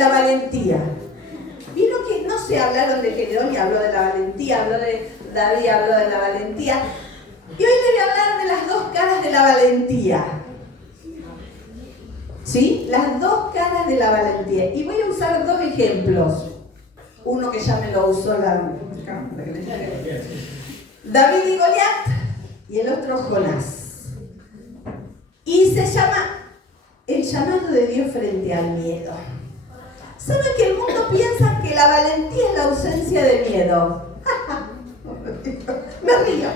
la valentía. Vieron que no se hablaron de Gedeón y habló de la valentía, habló de David, habló de la valentía. Y hoy le voy a hablar de las dos caras de la valentía. ¿Sí? Las dos caras de la valentía. Y voy a usar dos ejemplos. Uno que ya me lo usó David y Goliat, y el otro Jonás. Y se llama el llamado de Dios frente al miedo. ¿Saben que el mundo piensa que la valentía es la ausencia de miedo? Me río.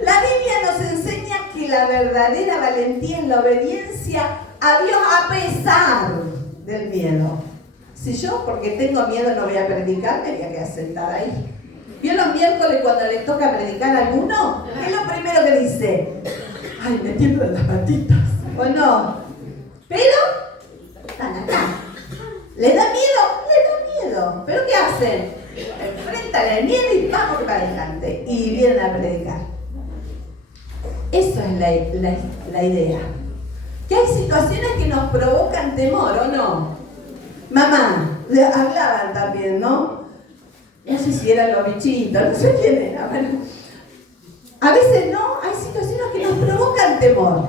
La Biblia nos enseña que la verdadera valentía es la obediencia a Dios a pesar del miedo. Si yo, porque tengo miedo, no voy a predicar, me voy a quedar sentada ahí. ¿Vio los miércoles cuando les toca predicar a alguno? ¿Qué es lo primero que dice? Ay, me tiemblan las patitas. ¿O no? Pero están acá. ¿Les da miedo? Les da miedo. ¿Pero qué hacen? Enfrentan el miedo y vamos para adelante. Y vienen a predicar. Eso es la idea. Que hay situaciones que nos provocan temor, ¿o no? Mamá, hablaban también, ¿no? No sé si eran los bichitos, no sé quién era. Bueno, a veces no, hay situaciones que nos provocan temor.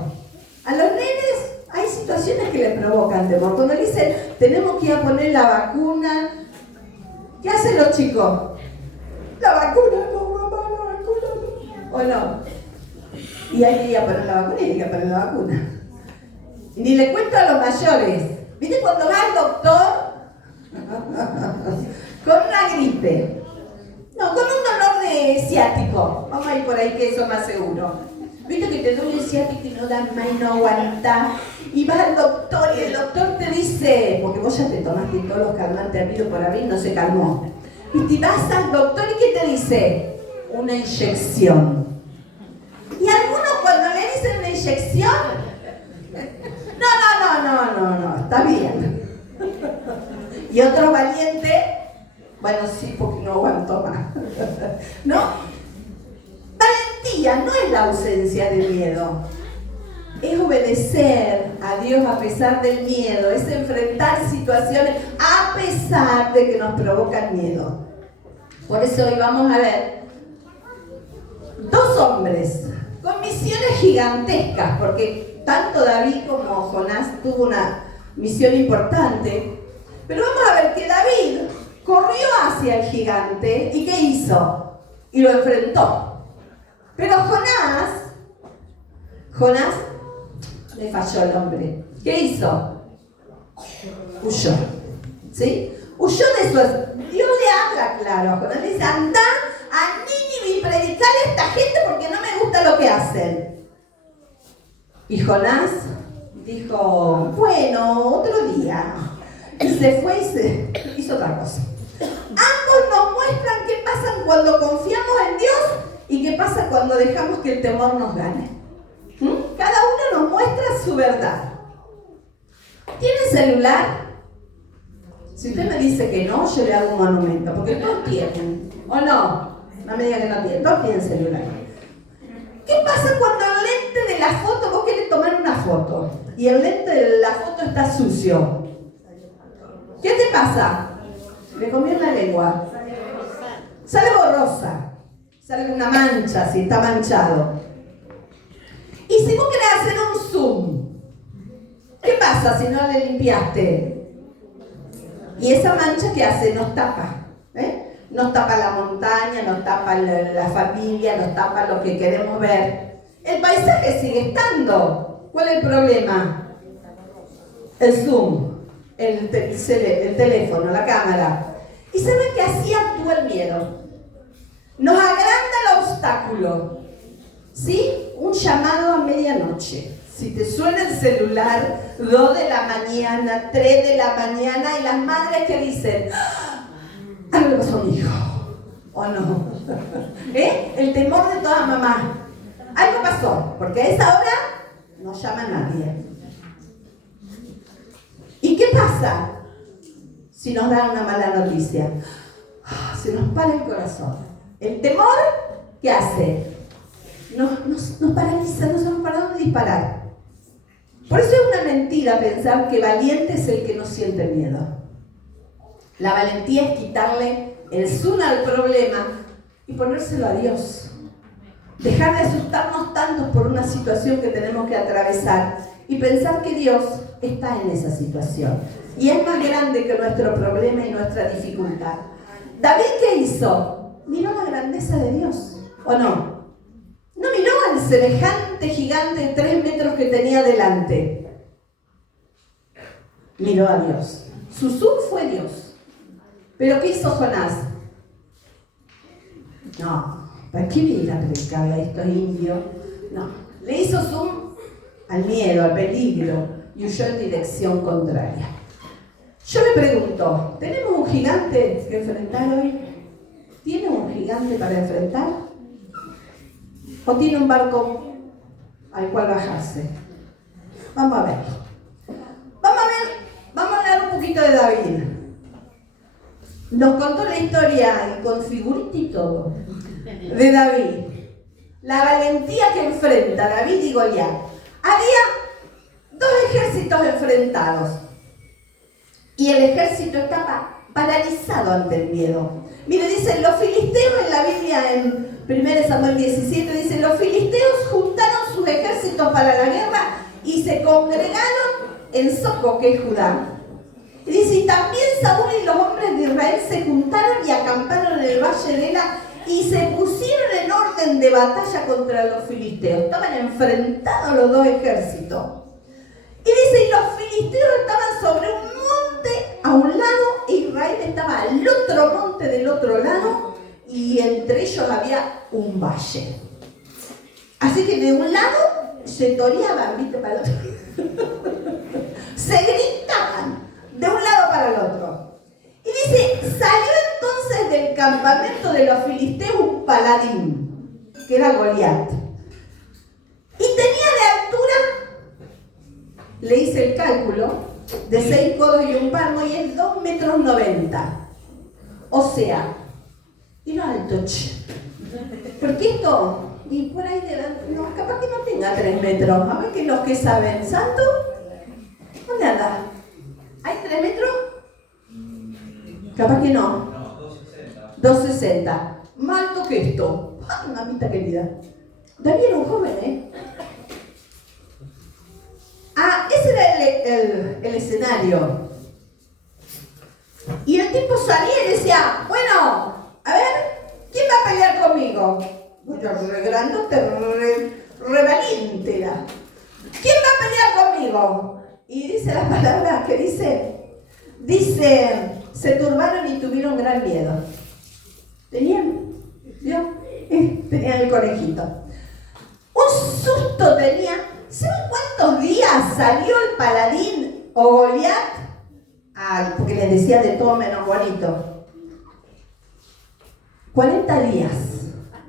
A los nenes hay situaciones que les provocan temor. Cuando dicen, tenemos que ir a poner la vacuna, ¿qué hacen los chicos? La vacuna, no, mamá, la vacuna no. ¿O no? Y hay que ir a poner la vacuna y hay que poner la vacuna. Y ni le cuento a los mayores. ¿Viste cuando va al doctor con una gripe? No, con un dolor de ciático. Vamos a ir por ahí que eso es más seguro. ¿Viste que te duele el ciático y no das más y no aguantás? Y vas al doctor y el doctor te dice, porque vos ya te tomaste todos los calmantes habido por haber y no se calmó. ¿Viste? Y vas al doctor y ¿qué te dice? Una inyección. Y algunos cuando le dicen una inyección, no, está bien. Y otro valiente, bueno, sí, porque no aguanto más. ¿No? Valentía no es la ausencia de miedo. Es obedecer a Dios a pesar del miedo. Es enfrentar situaciones a pesar de que nos provocan miedo. Por eso hoy vamos a ver dos hombres con misiones gigantescas, porque tanto David como Jonás tuvo una misión importante. Pero vamos a ver que David corrió hacia el gigante y ¿qué hizo? Y lo enfrentó. Pero Jonás le falló el hombre. ¿Qué hizo? Huyó. ¿Sí? Huyó de su... Dios le habla claro a Jonás. Le dice, anda a Nínive y predicale a esta gente porque no me gusta lo que hacen. Y Jonás dijo, bueno, otro día. Y se fue y se hizo otra cosa. Ambos nos muestran qué pasa cuando confiamos en Dios y qué pasa cuando dejamos que el temor nos gane. Cada uno nos muestra su verdad. ¿Tiene celular? Si usted me dice que no, yo le hago un monumento, porque todos tienen. ¿O no? No me diga que no tienen, todos tienen celular. ¿Qué pasa cuando el lente de la foto, vos querés tomar una foto y el lente de la foto está sucio? ¿Qué te pasa? Le comió la lengua. Sale borrosa. Sale una mancha si está manchado. Y si vos querés hacer un zoom, ¿qué pasa si no le limpiaste? Y esa mancha, ¿qué hace? Nos tapa. Nos tapa la montaña, nos tapa la familia, nos tapa lo que queremos ver. El paisaje sigue estando. ¿Cuál es el problema? El zoom, el teléfono, la cámara. ¿Y saben que así actúa el miedo? Nos agranda el obstáculo. ¿Sí? Un llamado a medianoche. Si te suena el celular, 2 de la mañana, 3 de la mañana, y las madres que dicen, algo le pasó a mi hijo, o no. El temor de toda mamá. Algo pasó, porque a esa hora no llama a nadie. ¿Y qué pasa si nos dan una mala noticia? Se nos para el corazón. El temor, ¿qué hace? Nos paraliza, no sabemos para dónde disparar. Por eso es una mentira pensar que valiente es el que no siente miedo. La valentía es quitarle el zoom al problema y ponérselo a Dios. Dejar de asustarnos tanto por una situación que tenemos que atravesar y pensar que Dios está en esa situación. Y es más grande que nuestro problema y nuestra dificultad. ¿David qué hizo? Miró la grandeza de Dios, ¿o no? No miró al semejante gigante de 3 metros que tenía delante. Miró a Dios. Su zoom fue Dios. ¿Pero qué hizo Jonás? No, ¿para qué viene a predicar a estos indios? No, le hizo zoom al miedo, al peligro y huyó en dirección contraria. Yo le pregunto, ¿tenemos un gigante que enfrentar hoy? ¿Tiene un gigante para enfrentar? ¿O tiene un barco al cual bajarse? Vamos a verlo. Vamos a hablar un poquito de David. Nos contó la historia con figurita y todo de David. La valentía que enfrenta David y Goliat. Había 2 ejércitos enfrentados. Y el ejército estaba paralizado ante el miedo. Mire, dicen los filisteos en la Biblia, en 1 Samuel 17, dice: los filisteos juntaron sus ejércitos para la guerra y se congregaron en Soco, que es Judá. Y dice: y también Saúl y los hombres de Israel se juntaron y acamparon en el valle de Ela y se pusieron en orden de batalla contra los filisteos. Estaban enfrentados los 2 ejércitos. Y dice: y los filisteos estaban sobre un monte a un lado e Israel estaba al otro monte del otro lado, y entre ellos había un valle. Así que de un lado se toreaban, ¿viste? Para el otro. Se gritaban de un lado para el otro. Y dice: salió entonces del campamento de los filisteos un paladín, que era Goliat. Y tenía de altura, le hice el cálculo, de 6 codos y un palmo, y es 2,90 metros. O sea, y no alto, porque esto, y por ahí no, capaz que no tenga 3 metros. A ver que los que saben, ¿santo? ¿Dónde anda? ¿Hay 3 metros? Capaz que no. No, 2,60. Más alto que esto. ¡Ah, mamita querida! David era un joven, ¿eh? Ah, ese era el escenario. Y el tipo salía y decía: bueno, a ver, ¿quién va a pelear conmigo? Yo re grandote, re valiente era. ¿Quién va a pelear conmigo? Y dice las palabras que dice, se turbaron y tuvieron gran miedo. Tenían, ¿vio? Tenían el conejito. Un susto tenía. ¿Saben cuántos días salió el paladín o Goliat? Porque les decía de todo menos bonito. 40 días.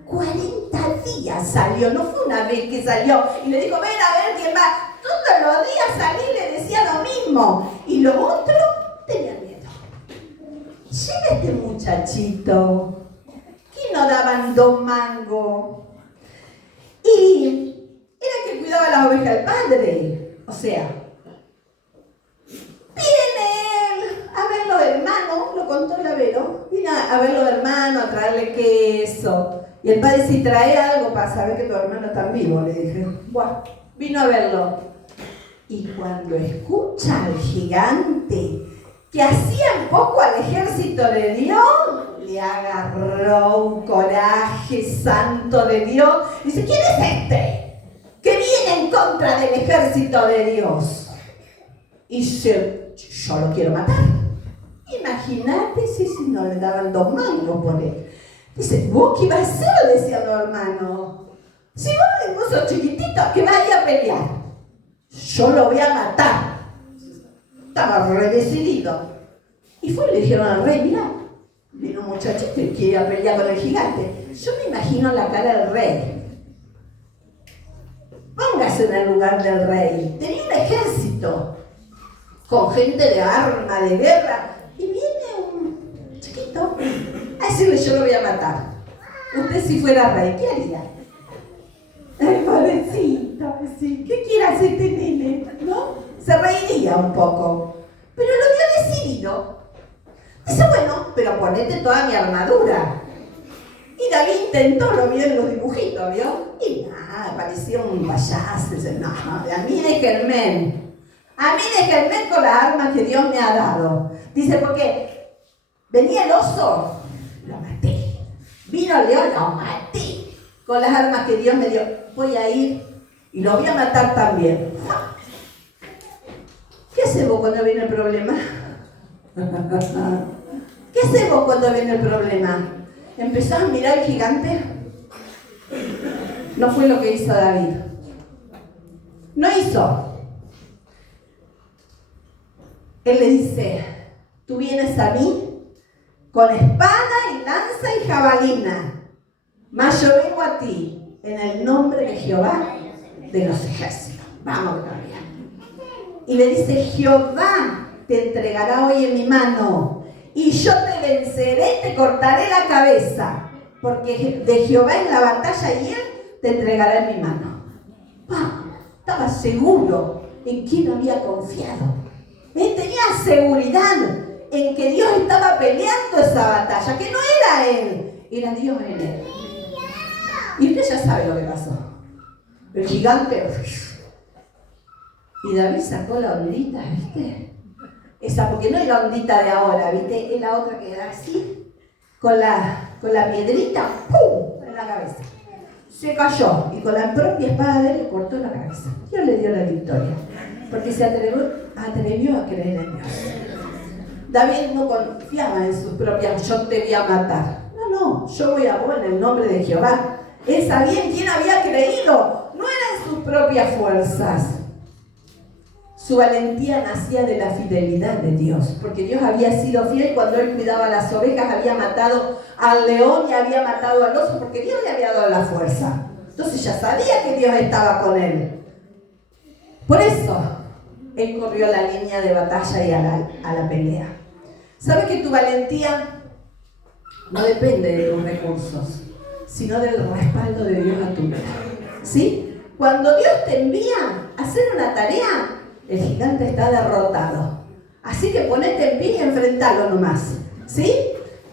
40 días salió. No fue una vez que salió y le dijo: ven a ver quién va. Todos los días salí y le decía lo mismo. Y los otros tenían miedo. Llega este muchachito que no daban 2 mangos. Y era el que cuidaba las ovejas del padre. O sea, viene él a ver los hermanos, lo contó el Avero. Viene a ver los hermanos, a traerle queso. Y el padre: si trae algo para saber que tu hermano está vivo, le dije. Bueno, vino a verlo. Y cuando escucha al gigante que hacía poco al ejército de Dios, le agarró un coraje santo de Dios. Dice: ¿quién es este que viene en contra del ejército de Dios? Y dice: yo lo quiero matar. Imagínate si no le daban 2 mangos por él. Dice: ¿vos qué vas a hacer? Decía los hermanos. Si vos sos chiquitito, que vaya a pelear. Yo lo voy a matar. Estaba re decidido. Y fue y le dijeron al rey: mirá, vino un muchachito y quiere pelear con el gigante. Yo me imagino la cara del rey. Póngase en el lugar del rey. Tenía un ejército con gente de arma, de guerra. Y viene un chiquito a decirle: yo lo voy a matar. Usted, si fuera rey, ¿qué haría? Ay, pobrecito, sí. ¿Qué quiere hacer este nene? ¿No? Se reiría un poco. Pero lo vio decidido. Dice, bueno, pero ponete toda mi armadura. Y David intentó, lo vio en los dibujitos, ¿vio? Y nada, parecía un payaso. Dice, no, a mí déjenme. A mí déjenme con las armas que Dios me ha dado. Dice, porque venía el oso, lo maté. Vino el león, lo maté. Con las armas que Dios me dio. Voy a ir y lo voy a matar también. ¿Qué haces vos cuando viene el problema? ¿Qué haces vos cuando viene el problema? ¿Empezás a mirar al gigante? No fue lo que hizo David. No hizo. Él le dice, tú vienes a mí con espada y lanza y jabalina, mas yo vengo a ti en el nombre de Jehová de los ejércitos. Vamos todavía. Y le dice, Jehová te entregará hoy en mi mano, y yo te venceré y te cortaré la cabeza, porque de Jehová es la batalla y él te entregará en mi mano. Estaba seguro en quién había confiado. Él tenía seguridad en que Dios estaba peleando esa batalla, que no era él, era Dios en él. Y usted ya sabe lo que pasó. El gigante... Y David sacó la ondita, ¿viste? Esa, porque no es la ondita de ahora, ¿viste? Es la otra que era así, con la piedrita, ¡pum!, en la cabeza. Se cayó y con la propia espada de él le cortó la cabeza. Dios le dio la victoria, porque se atrevió a creer en Dios. David no confiaba en sus propias, yo te voy a matar. No, yo voy a vos en el nombre de Jehová. Él sabía en quién había creído, no era en sus propias fuerzas. Su valentía nacía de la fidelidad de Dios, porque Dios había sido fiel cuando él cuidaba las ovejas, había matado al león y había matado al oso, porque Dios le había dado la fuerza. Entonces ya sabía que Dios estaba con él. Por eso, él corrió la línea de batalla y a la pelea. ¿Sabes que tu valentía no depende de tus recursos, sino del respaldo de Dios a tu vida? ¿Sí? Cuando Dios te envía a hacer una tarea, el gigante está derrotado. Así que ponete en pie y enfrentalo nomás. ¿Sí?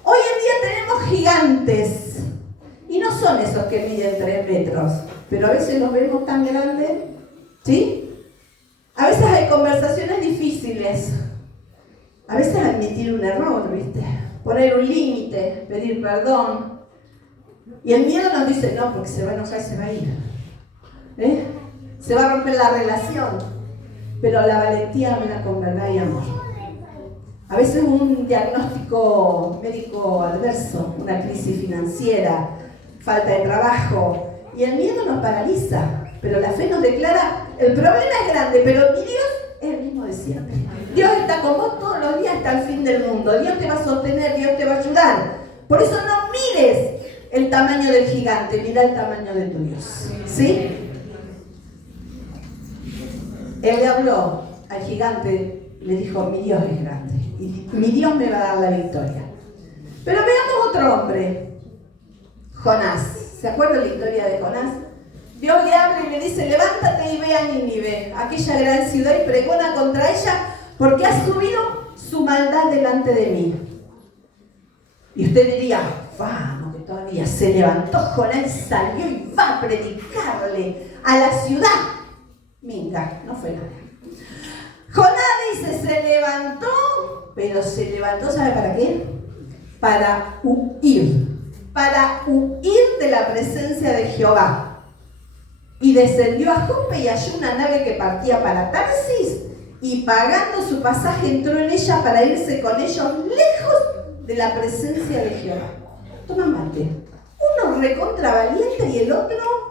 Hoy en día tenemos gigantes. Y no son esos que miden 3 metros. Pero a veces los vemos tan grandes. ¿Sí? A veces hay conversaciones difíciles. A veces admitir un error, ¿viste? Poner un límite, pedir perdón. Y el miedo nos dice, no, porque se va a enojar y se va a ir. Se va a romper la relación. Pero la valentía habla con verdad y amor. A veces un diagnóstico médico adverso, una crisis financiera, falta de trabajo, y el miedo nos paraliza, pero la fe nos declara, el problema es grande, pero mi Dios es el mismo de siempre. Dios está con vos todos los días hasta el fin del mundo. Dios te va a sostener, Dios te va a ayudar. Por eso no mires el tamaño del gigante, mira el tamaño de tu Dios. ¿Sí? Él le habló al gigante, le dijo, mi Dios es grande y mi Dios me va a dar la victoria. Pero veamos otro hombre, Jonás. ¿Se acuerdan la historia de Jonás? Dios le habla y le dice, levántate y ve a Nínive, aquella gran ciudad, y pregona contra ella, porque ha subido su maldad delante de mí. Y usted diría, vamos, que todavía se levantó Jonás, salió y va a predicarle a la ciudad. Minga, no fue nada. Jonás dice, se levantó, pero se levantó, ¿sabe para qué? Para huir de la presencia de Jehová. Y descendió a Jope y halló una nave que partía para Tarsis, y pagando su pasaje entró en ella para irse con ellos lejos de la presencia de Jehová. Toma mate. Uno recontra valiente y el otro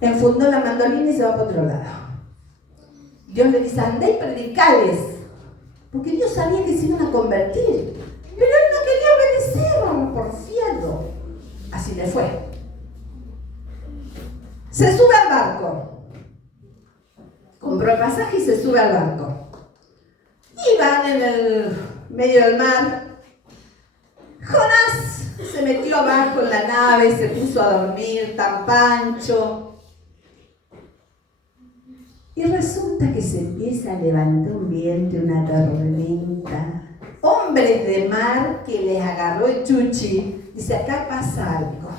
enfundó la mandolina y se va para otro lado. Dios le dice, andá y predicales, porque Dios sabía que se iban a convertir, pero él no quería obedecer, porfiado. Así le fue. Se sube al barco, compró el pasaje y se sube al barco. Y van en el medio del mar. Jonás se metió abajo en la nave, se puso a dormir, tan pancho. Y resulta que se empieza a levantar un viento, una tormenta. hombres de mar que les agarró el chuchi. Dice, acá pasa algo.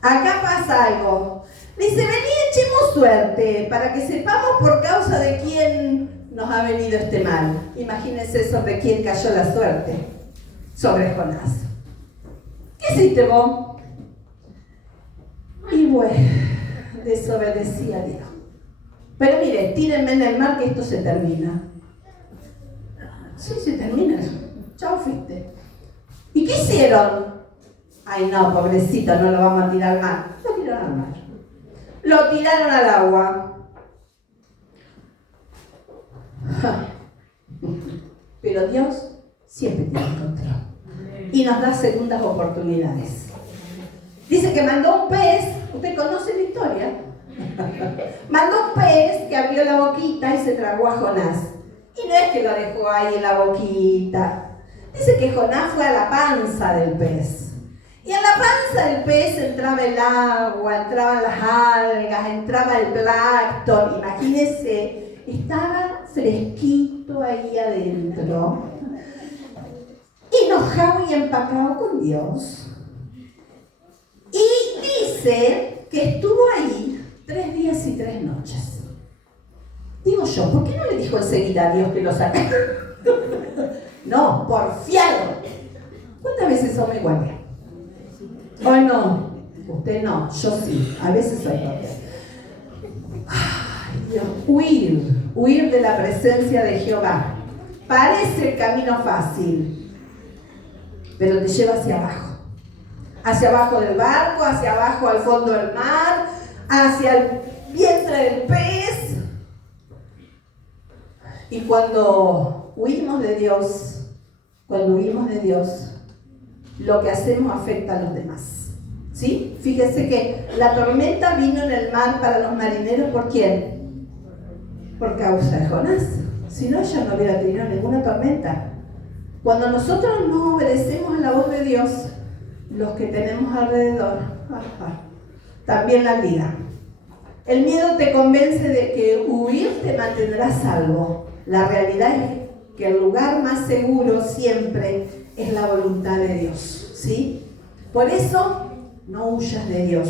Acá pasa algo. Dice, vení, echemos suerte para que sepamos por causa de quién nos ha venido este mal. Imagínense sobre quién cayó la suerte. Sobre Jonás. ¿Qué hiciste vos? Y bueno, desobedecí a Dios. Pero mire, tírenme en el mar que esto se termina. Sí, se termina. Chao, fuiste. ¿Y qué hicieron? Ay, no, pobrecito, no lo vamos a tirar al mar. Lo tiraron al mar. Lo tiraron al agua. Pero Dios siempre tiene control. Y nos da segundas oportunidades. Dice que mandó un pez. ¿Usted conoce la historia? Mandó un pez que abrió la boquita y se tragó a Jonás. Y no es que lo dejó ahí en la boquita. Dice que Jonás fue a la panza del pez. Y en la panza del pez entraba el agua, entraban las algas, entraba el plancton. Imagínense, estaba fresquito ahí adentro. Enojado y empacado con Dios. Y dice que estuvo ahí 3 días y 3 noches. Digo yo, ¿por qué no le dijo enseguida a Dios que lo saque? No, porfiado. ¿Cuántas veces somos iguales? Hoy no, usted no, yo sí, a veces soy porfiado. Ay, Dios, huir de la presencia de Jehová. Parece el camino fácil, pero te lleva hacia abajo del barco, hacia abajo al fondo del mar, hacia el vientre del pez. Y cuando huimos de Dios, lo que hacemos afecta a los demás. ¿Sí? Fíjense que la tormenta vino en el mar para los marineros, ¿por quién? Por causa de Jonás. Si no, ella no hubiera tenido ninguna tormenta. Cuando nosotros no obedecemos a la voz de Dios, los que tenemos alrededor también la ligan. El miedo te convence de que huir te mantendrá salvo. La realidad es que el lugar más seguro siempre es la voluntad de Dios, ¿sí? Por eso, no huyas de Dios.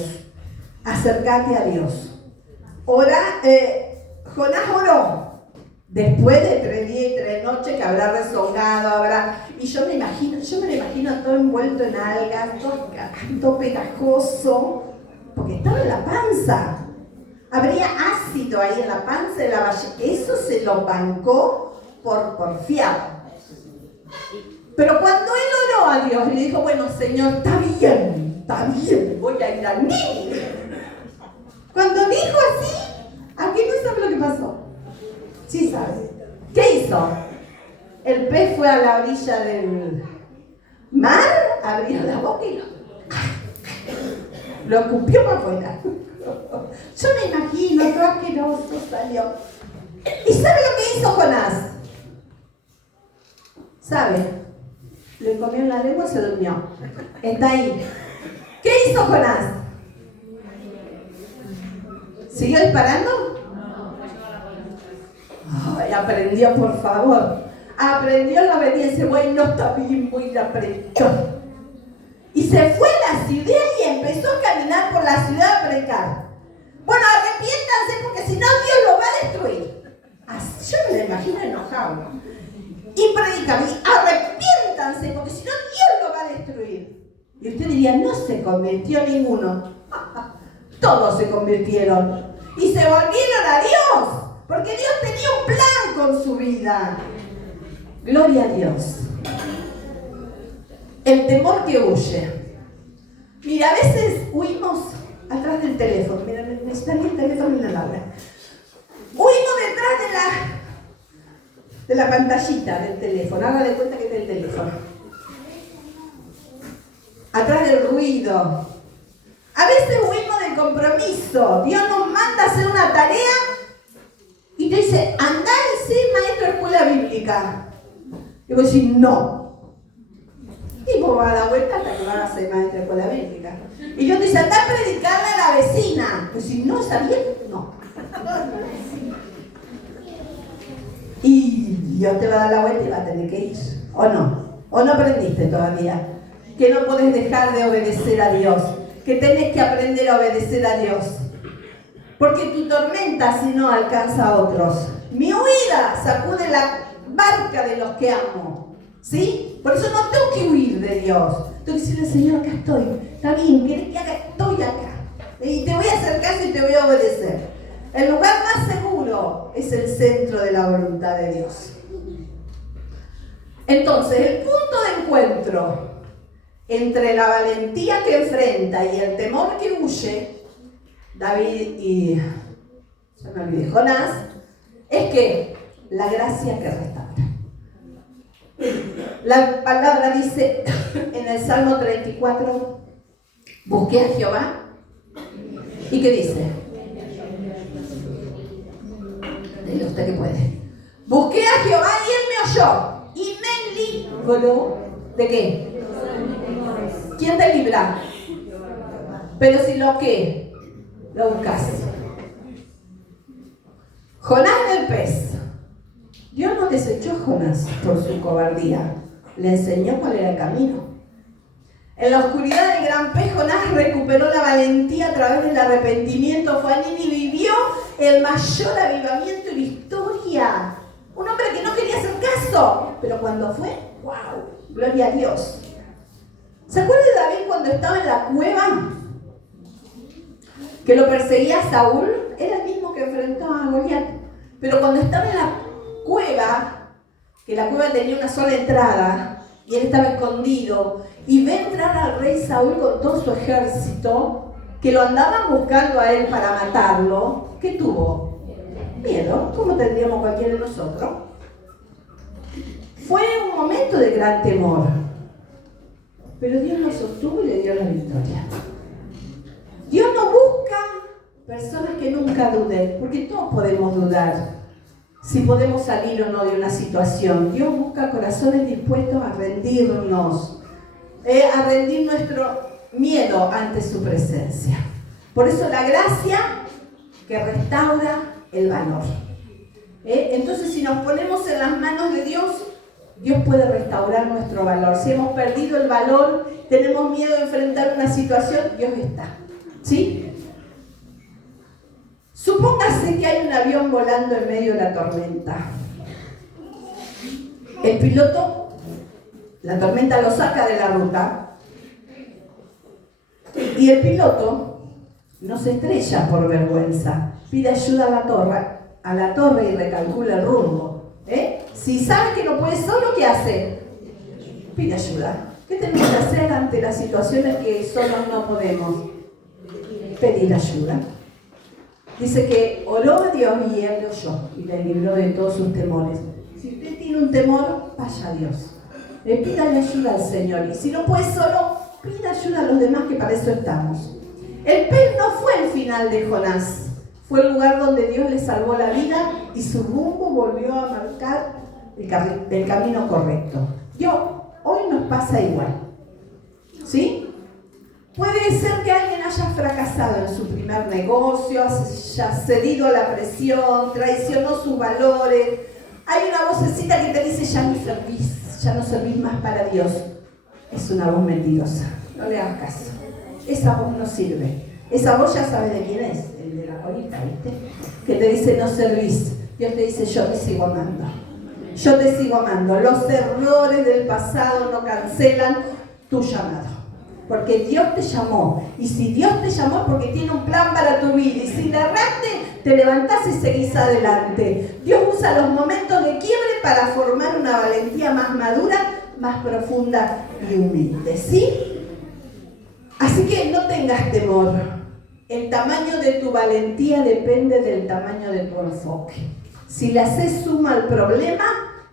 Acércate a Dios. Jonás oró. Después de 3 días y 3 noches que habrá rezongado, y yo me lo imagino todo envuelto en algas, todo pegajoso, porque estaba en la panza. Habría ácido ahí en la panza de la ballena. Eso se lo bancó por porfiado. Pero cuando él oró a Dios y le dijo, bueno, Señor, está bien, voy a ir a Nínive. Cuando dijo así, ¿a qué no sabe lo que pasó? Sí sabe. ¿Qué hizo? El pez fue a la orilla del mar, abrió la boca y lo escupió para afuera. Yo me imagino, todo asqueroso salió. ¿Y sabe lo que hizo Jonás? ¿Sabe? Le comió en la lengua y se durmió. Está ahí. ¿Qué hizo Jonás? ¿Siguió disparando? Ay, aprendió, por favor. Aprendió la obediencia. Bueno, está bien, voy a ir a predicar. Y se fue a la ciudad y empezó a caminar por la ciudad a predicar. Bueno, arrepiéntanse porque si no Dios lo va a destruir. Así, yo me lo imagino enojado. Y predican, y arrepiéntanse porque si no Dios lo va a destruir. Y usted diría, no se convirtió ninguno. Todos se convirtieron. Y se volvieron a Dios. Porque Dios tenía un plan con su vida. Gloria a Dios. El temor que huye. Mira, a veces huimos atrás del teléfono. Mira, me está bien el teléfono en la Laura. Huimos detrás de la pantallita del teléfono. Haga de cuenta que es el teléfono. Atrás del ruido. A veces huimos del compromiso. Dios nos manda a hacer una tarea y te dice, andá y sé maestro de escuela bíblica. Y vos decís, no. Y vos vas a dar vuelta hasta que vas a ser maestro de escuela bíblica. Y yo te dice, andá a predicarle a la vecina. Y si no, ¿está bien? No. Y Dios te va a dar la vuelta y va a tener que ir. ¿O no? ¿O no aprendiste todavía? Que no podés dejar de obedecer a Dios. Que tenés que aprender a obedecer a Dios. Porque tu tormenta si no alcanza a otros. Mi huida sacude la barca de los que amo. ¿Sí? Por eso no tengo que huir de Dios. Tengo que decirle, Señor, acá estoy. Está bien, ¿querés que haga? Estoy acá. Y te voy a hacer caso y te voy a obedecer. El lugar más seguro es el centro de la voluntad de Dios. Entonces, el punto de encuentro entre la valentía que enfrenta y el temor que huye, David y Jonás, es que la gracia que restaura. La palabra dice en el Salmo 34, busqué a Jehová. ¿Y qué dice? Dile usted que puede. Busqué a Jehová y él me oyó y me libró. ¿De qué? ¿Quién te libra? Pero si lo que lo buscas. Jonás del pez. Dios no desechó a Jonás por su cobardía. Le enseñó cuál era el camino. En la oscuridad del gran pez, Jonás recuperó la valentía a través del arrepentimiento. Fue a Nínive y vivió el mayor avivamiento en la historia. Un hombre que no quería hacer caso, pero cuando fue, ¡wow! Gloria a Dios. ¿Se acuerdan de David cuando estaba en la cueva? Que lo perseguía Saúl. Era el mismo que enfrentó a Goliat. Pero cuando estaba en la cueva, que la cueva tenía una sola entrada, y él estaba escondido, y ve entrar al rey Saúl con todo su ejército, que lo andaban buscando a él para matarlo. ¿Qué tuvo? Miedo, como tendríamos cualquiera de nosotros. Fue un momento de gran temor, pero Dios lo sostuvo y le dio la victoria. Dios no busca personas que nunca duden, porque todos podemos dudar si podemos salir o no de una situación. Dios busca corazones dispuestos a rendirnos, a rendir nuestro miedo ante su presencia. Por eso la gracia que restaura el valor. Entonces, si nos ponemos en las manos de Dios, Dios puede restaurar nuestro valor. Si hemos perdido el valor, tenemos miedo de enfrentar una situación, Dios está. ¿Sí? Supóngase que hay un avión volando en medio de la tormenta. El piloto, la tormenta lo saca de la ruta y el piloto no se estrella por vergüenza. Pide ayuda a la torre y recalcula el rumbo. Si sabe que no puede solo, ¿qué hace? Pide ayuda. ¿Qué tenemos que hacer ante las situaciones que solos no podemos? Pedir ayuda. Dice que oró a Dios y él le oyó y le libró de todos sus temores. Si usted tiene un temor, vaya a Dios. Pídale ayuda al Señor. Y si no puede solo, pida ayuda a los demás, que para eso estamos. El pez no fue el final de Jonás. Fue el lugar donde Dios le salvó la vida y su rumbo volvió a marcar el camino correcto. Hoy nos pasa igual. ¿Sí? Puede ser que alguien haya fracasado en su primer negocio, haya cedido a la presión, traicionó sus valores. Hay una vocecita que te dice, ya no servís más para Dios. Es una voz mentirosa, no le hagas caso. Esa voz no sirve. Esa voz ya sabes de quién es, el de la colita, ¿viste? Que te dice, no servís. Dios te dice, yo te sigo amando. Yo te sigo amando. Los errores del pasado no cancelan tu llamado. Porque Dios te llamó. Y si Dios te llamó es porque tiene un plan para tu vida. Y si le erraste, te levantás y seguís adelante. Dios usa los momentos de quiebre para formar una valentía más madura, más profunda y humilde. ¿Sí? Así que no tengas temor. El tamaño de tu valentía depende del tamaño de tu enfoque. Si le haces suma al problema,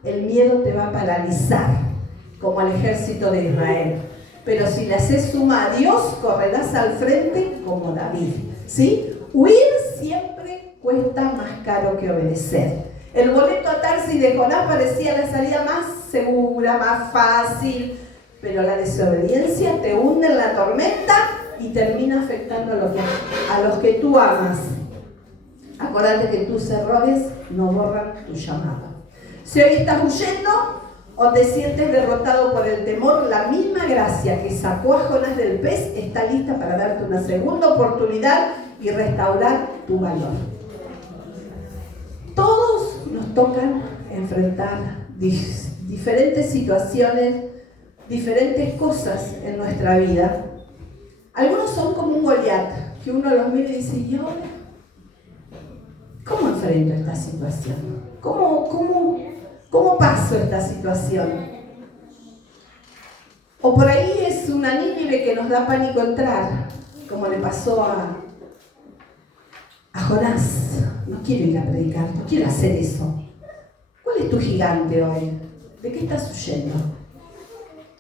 el miedo te va a paralizar, como al ejército de Israel. Pero si le haces suma a Dios, correrás al frente como David. ¿Sí? Huir siempre cuesta más caro que obedecer. El boleto a Tarsis de Jonás parecía la salida más segura, más fácil, pero la desobediencia te hunde en la tormenta y termina afectando a los que tú amas. Acuérdate que tus errores no borran tu llamado. Si hoy estás huyendo, o te sientes derrotado por el temor, la misma gracia que sacó a Jonás del pez está lista para darte una segunda oportunidad y restaurar tu valor. Todos nos tocan enfrentar diferentes situaciones, diferentes cosas en nuestra vida. Algunos son como un Goliat, que uno los mira y dice, ¿y ahora? ¿Cómo enfrento esta situación? ¿Cómo paso esta situación? O por ahí es una Nínive que nos da pánico entrar, como le pasó a Jonás. No quiero ir a predicar, no quiero hacer eso. ¿Cuál es tu gigante hoy? ¿De qué estás huyendo?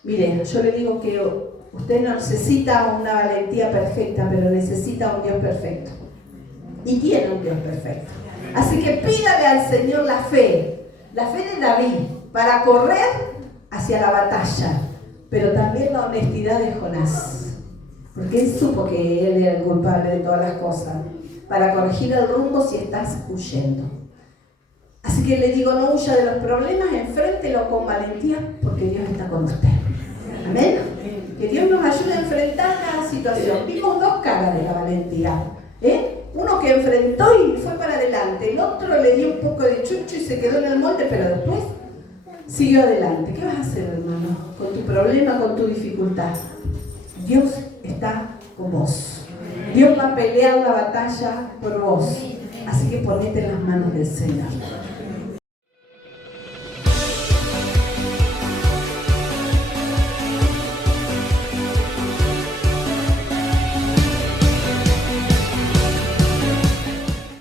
Mire, yo le digo que usted no necesita una valentía perfecta, pero necesita un Dios perfecto. Y tiene un Dios perfecto. Así que pídale al Señor la fe de David para correr hacia la batalla, pero también la honestidad de Jonás, porque él supo que él era el culpable de todas las cosas, para corregir el rumbo si estás huyendo. Así que le digo, no huya de los problemas, enfréntelo con valentía, porque Dios está con usted. Amén. Que Dios nos ayude a enfrentar cada situación. Vimos dos caras de la valentía. Uno que enfrentó y fue para adelante, el otro le dio un poco de chucho y se quedó en el molde, pero después siguió adelante. ¿Qué vas a hacer, hermano? Con tu problema, con tu dificultad. Dios está con vos. Dios va a pelear la batalla por vos. Así que ponete en las manos del Señor.